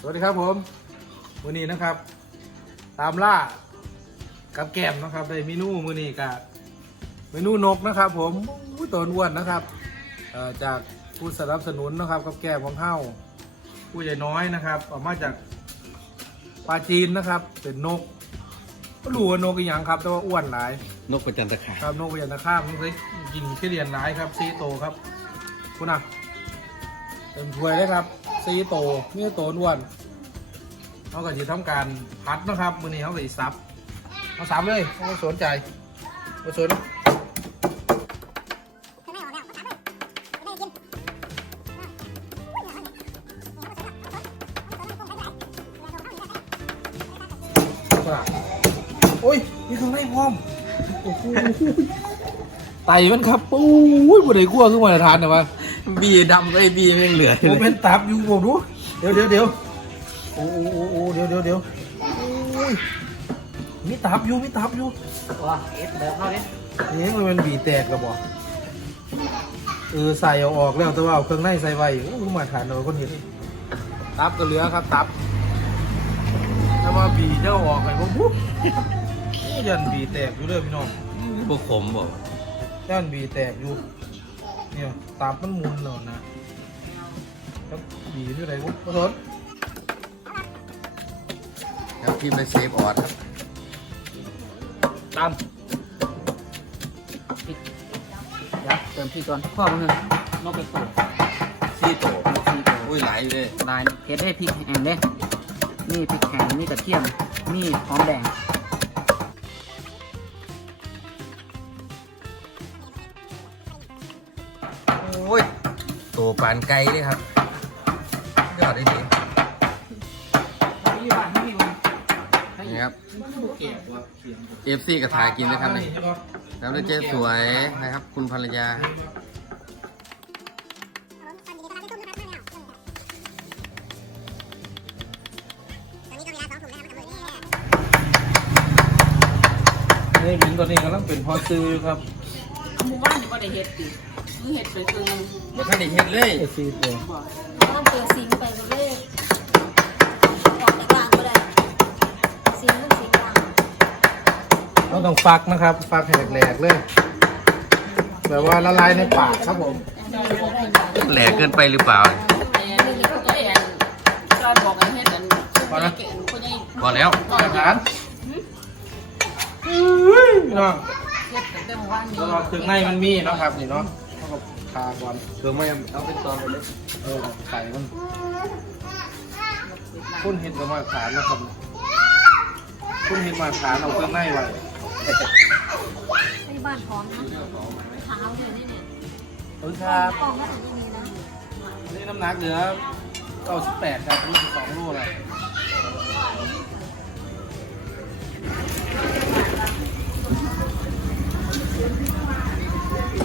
สวัสดีครับผมวันนี้นะครับ ตามล่ากับแกมนะครับได้เมนูมือนี้กับเมนูนกนะครับ ผมอุ้ยตัวอ้วนนะครับเอ่อจากผู้สนับสนุนนะครับ กับแกมของเฮ้าผู้ใหญ่น้อยนะครับออกมาจากปลาจีนนะครับ เป็นนกก็รู้ว่านกอีหยังครับ แต่ว่าอ้วนหลาย นกประจันตคามครับนกพยานตะข้ามมันเคยกินขี้เรียนร้ายครับซีโตครับคุณน่ะเต็มถ้วยเลยครับ ซีโตนี่โตอ้วนเขาก็จะทำการพัดนะครับมือนี้เขาก็จะซับเอาซับเลยไม่สนใจไม่สนคุณน่ะโอ้ยมีข้างในพร้อมโอ้โหไตมันครับโอ้ยบุได้กลัวขึ้นมาทานเนี่ยวะ บีดำไอ้บีไม่เหลือผมเป็นตับอยู่ผมดูเดี๋ยวเดี๋ยวเดี๋ยวโอ้โอ้โอ้โอ้เดี๋ยวเดี๋ยวเดี๋ยวโอ้ยมีตับอยู่มีตับอยู่ว้าเอฟเดิมเข้าดินี่มันเป็นบีแตกกระบอกเออใส่เอาออกแล้วแต่ว่าเอาเครื่องในใส่ไว้โอ้ยมาทานเราคนเห็นตับก็เหลือครับตับถ้าว่าบีเจ้าออกไปผมปุ๊บโอ้ยยันบีแตกอยู่เลยพี่น้องพวกขมบอกย่านบีแตกอยู่ เนี่ยตับมันหมุนแล้วนะครับบีอยู่ไหนปุ๊บขอโทษครับพิมพ์เป็นเซฟออดครับตามเดี๋ยวเติมพี่ก่อนพ่อมึงนกกระตุกซี่โตซีโตอุ้ยไหลายอยู่เลยลายเพชรได้พริกแห้งเด้นี่พริกแห้งนี่กระเทียม นี่หอมแดง ปานไก่เลยครับยอดได้ดีนี่ครับเอฟซีกับถ่ายกินนะครับนี่ครับแล้วเจ๊สวยนะครับ คุณภรรยานี่บินตัวนี้กำลังเป็นพอซื้อครับ หมู่บ้านนี่บ่ได้เฮ็ดติมึงเฮ็ดไปคือบ่ทันได้เห็นเลยพอซื้อตัวต้องเปิดสิงไปก็เลยออกจากกลางก็ได้สิงมันสิงกลางเราต้องฟักนะครับ ฟักให้แหลกๆเลยแบบว่าละลายในปากครับผมแหลกเกินไปหรือเปล่าไอ้นี่ก็แอนก็บอกให้เฮ็ดอันคนใหญ่คนใหญ่พอแล้วอาหารพี่น้องเฮ็ดตั้ง แต่เมื่อวานนี้แล้วก็เครื่องในมันมีเนาะครับนี่เนาะแล้วก็คาก่อนเดี๋ยวไม่เอาเป็นตอนเลยเออไข่มันคุณเห็นกับมาตรฐานนะครับคุณเห็นมาตรฐานเอาเครื่องในไว้ที่บ้านพร้อมนะเท้าเลยนี่เนี่ยเออครับกล่องก็ถึงจะมีนะนี่น้ำหนักเหลือ98ครับนี่สองโลเลย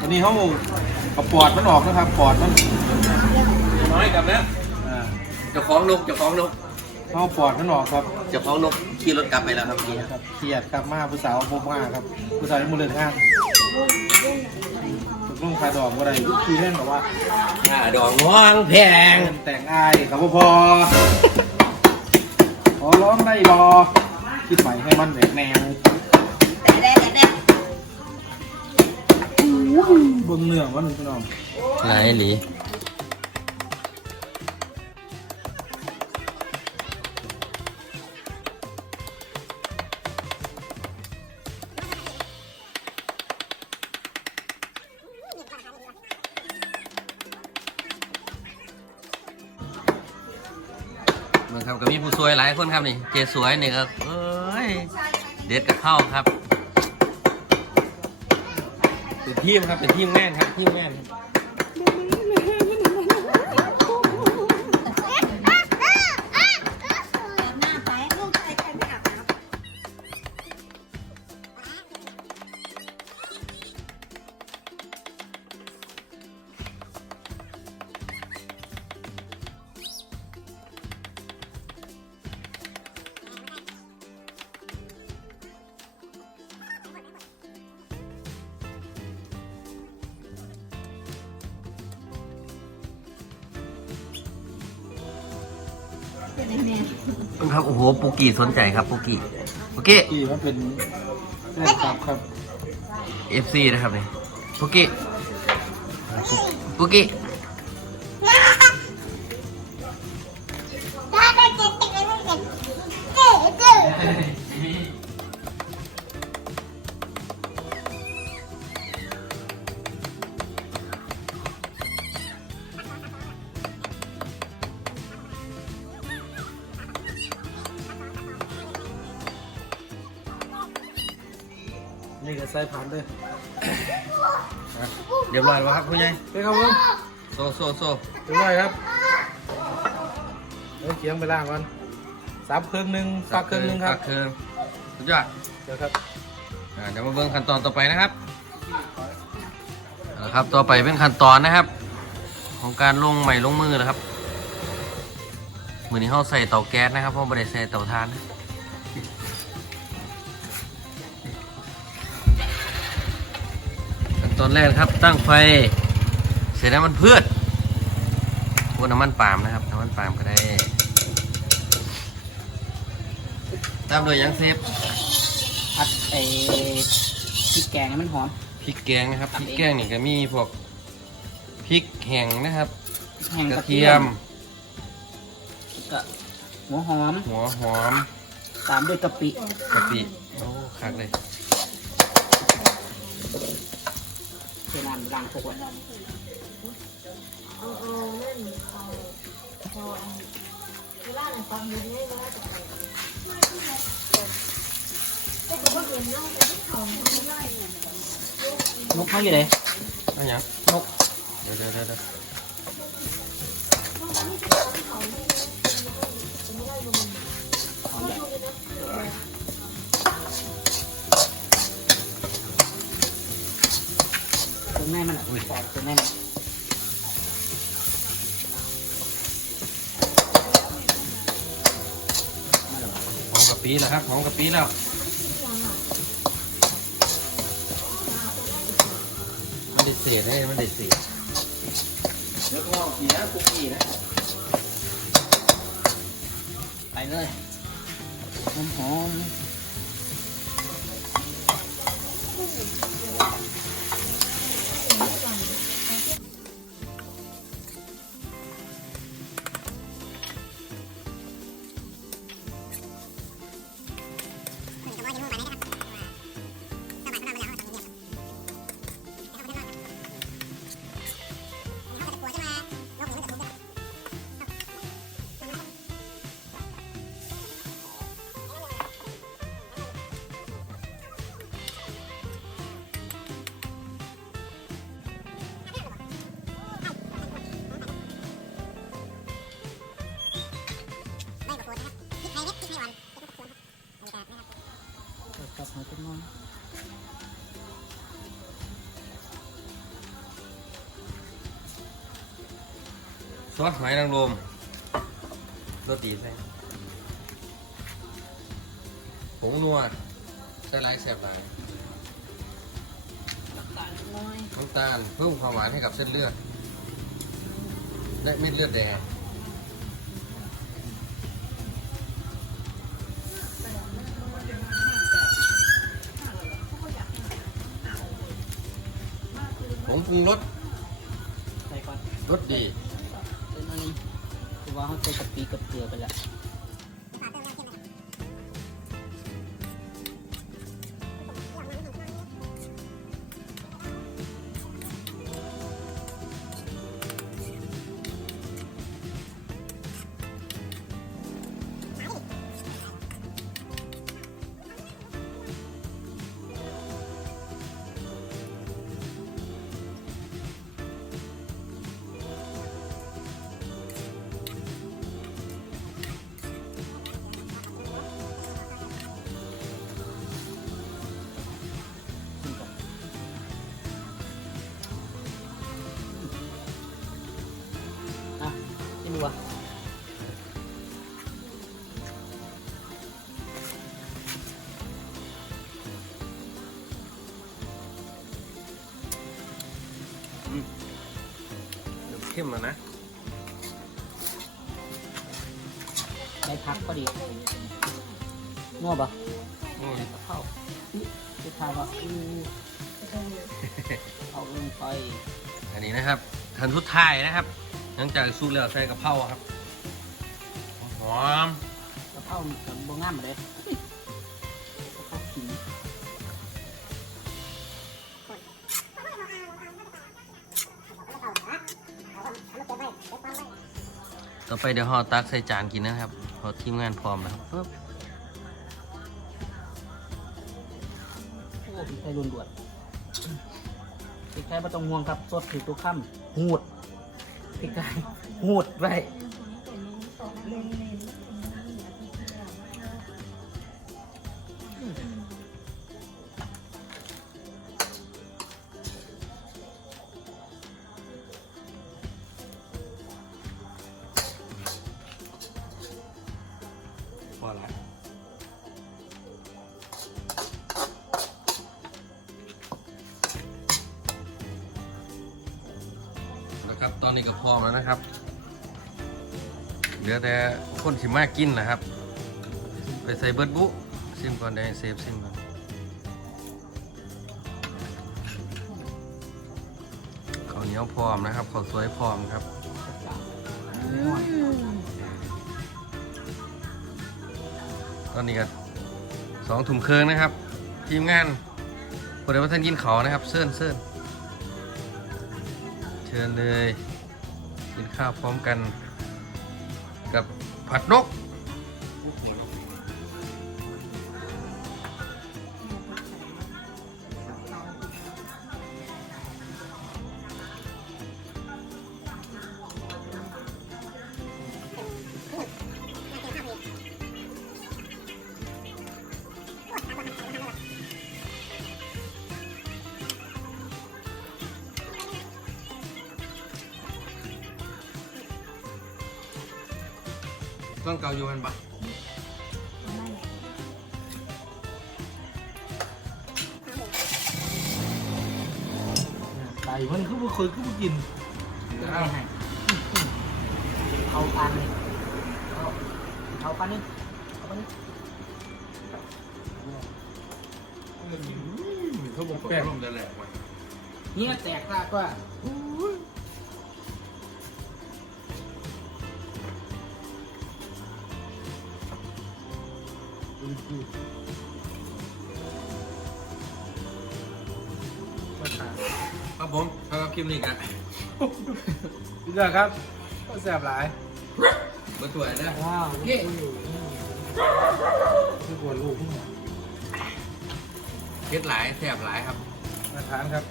อันนี้เขาเอาปอดมันออกนะครับปอดมันน้อยกลับแล้วอ่าเจ้าของนกเจ้าของนกเขาเอาปอดมันออกครับเจ้าของนกขี่รถกลับไปแล้วครับพี่ครับเครียดครับมาผู้สาวพบมาครับผู้สาวที่มือเลือกงานลุงคาดอกว่าไรคือเล่นแบบว่าค่าดอกน้องแพงแต่งอายครับพ่อพอขอร้องได้รอคิดใหม่ให้มันแหวกแนว เบิ่งเนื้อมันพี่น้องไหนหลีเมืองครับก็มีผู้สวยหลายคนครับนี่ เจสวยนี่ก็เอ้ย เด็ดกับเข้าครับ เป็นทีมครับเป็นทีมแม่นครับทีมแม่นครับ ครับโอ้โหปุกี้สนใจครับปุกี้ปุกี้ที่มันเป็นเรื่องตับครับ FC นะครับนี่ปุกี้ปุกี้ ส่ผ่านเลยเรียบร้อยแล้วครับคุณยายไปครับผมโซโซโซเรียบร้อยครับเดี๋ยวเคียงไปล่างก่อนสับเครื่องหนึ่งปักเครื่องหนึ่งครับปักเครื่องสุดยอดเดี๋ยวครับอ่าเดี๋ยวมาเบิ่งขั้นตอนต่อไปนะครับเอาละครับต่อไปเป็นขั้นตอนนะครับ ของการลงใหม่ลงมือนะครับ มือนี้เขาใส่เตาแก๊สนะครับเพราะไม่ได้ใส่เตาถ่านนะ ตอนแรกนะครับตั้งไฟเสร็จแล้วมันำมันพืชพวกน้ำมันปาล์มนะครับน้ำมันปาล์มก็ได้ตามด้วยหยังเซฟผัดไอ้พริกแกงให้มันหอม พริกแกงนะครับพริกแกงนี่ก็มีพวกพริกแห้งนะครับแห้งกกระระเทีเทียยมมก็หัวหอม หัวหอม ตามด้วยกะปิกะปิโอ้คักเลย เทน้ำล้างทุกวันเอาเอานั่นเอาเอาอันเวลาเนี่ยความเย็นเนี่ยเวลาจะ แต่มาหนเอันยังนกเดี๋ยวเดี๋ยวเดี๋ยวเดี๋ยวหอมใหญ่ตัวแม่มันอะตัวแม่มันหอมกะปิแล้วครับหอมกะปิแล้วมันได้เศษให้มันได้เศษเลือกงอกี่นะคุกกี้นะไปเลยหอมหอม ซอสหอยนางรมรสดีใช่ผงนัวใส่ไรแซ่บหลายน้ำตาลเพิ่มความหวานให้กับเส้นเลือด และเม็ดเลือดแดงผงปรุงรสใส่ก่อนรสดีเส้นอันนี้คือ ว่าเขาใส่กะปิกับเกลือไปแล้ว มแล้วนะพักพอดีนัวปะโอ้ยเข้าสุดท้ายว่าอือเอาลงไปอันนี้นะครับทันทุดท้ายนะครับ หลังจากสู้แล้วใส่กะเพราครับหอมกระเพรากับโบงามเลย ต่อไปเดี๋ยวห่อตักใส่จานกินนะครับพอทีมงานพร้อมแล้วปุ๊บโอ้พริกไทยด่วนๆพริกไทยไม่ต้องห่วงครับสดถือตัวข้ามหูดพริกไทยหูดไว้ นี้ก็พร้อมแล้วนะครับ เหลือแต่คนสิมากินนะครับ ไปใส่เบิร์ดบุซิมก่อนได้เซฟซิมก่อนข้าวเหนียวพร้อมนะครับข้าวสวยพร้อมครับตอนนี้ก็สองถุงเครื่องนะครับ ทีมงานคนเดียวท่านกินเขานะครับเซิร์นเซิร์นเชิญเลย กินข้าวพร้อมกัน กับผัดนก ต้นเกาอยู่มันปะไก่มันคือบ่เคยคือบ่กินไม่ให้เอาปานนี่เอาเอาปานนี่เอาปานนี่เขาบอกแป้งเนี่ยแตกละก็มา ผมสำหรับคลิปนี้กันพี่เจ้าครับก็แซ่บหลายเบิร์ดถ้วยนะว้าวเย้ไม่กลัวลูกขึ้นมาเฮ็ดหลายแซ่บหลายครับมาทานครับ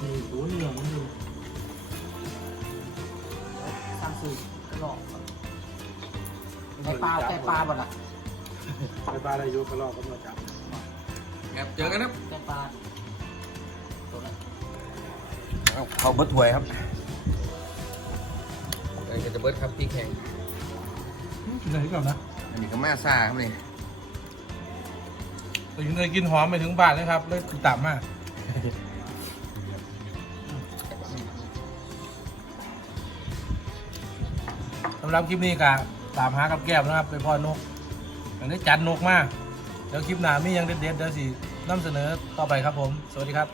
นี่ตัวเหนือมันอยู่ซัมซุงกระหลอกไก่ปลาไก่ปลาบ่ล่ะไปปลาได้อยุกระลอกก็มาจับครับเจอกันครับไก่ปลาตัวละ เอาเขาเบิร์ดถ้วยครับอันนี้ก็จะเบิร์ดครับพี่แข็งกินอะไรก่อนนะอันนี้ก็มาซ่าครับนี่ไปถึงเลยกินหอมไปถึงบ้านเลยครับเลยต่ำมากสำหรับคลิปนี้ก็ตามหากับแก้มนะครับ ไปพ่อนกอันนี้จัดนกมากเดี๋ยวคลิปหน้ามีหยังเด็ดๆเดี๋ยวสินำเสนอต่อไปครับผม สวัสดีครับ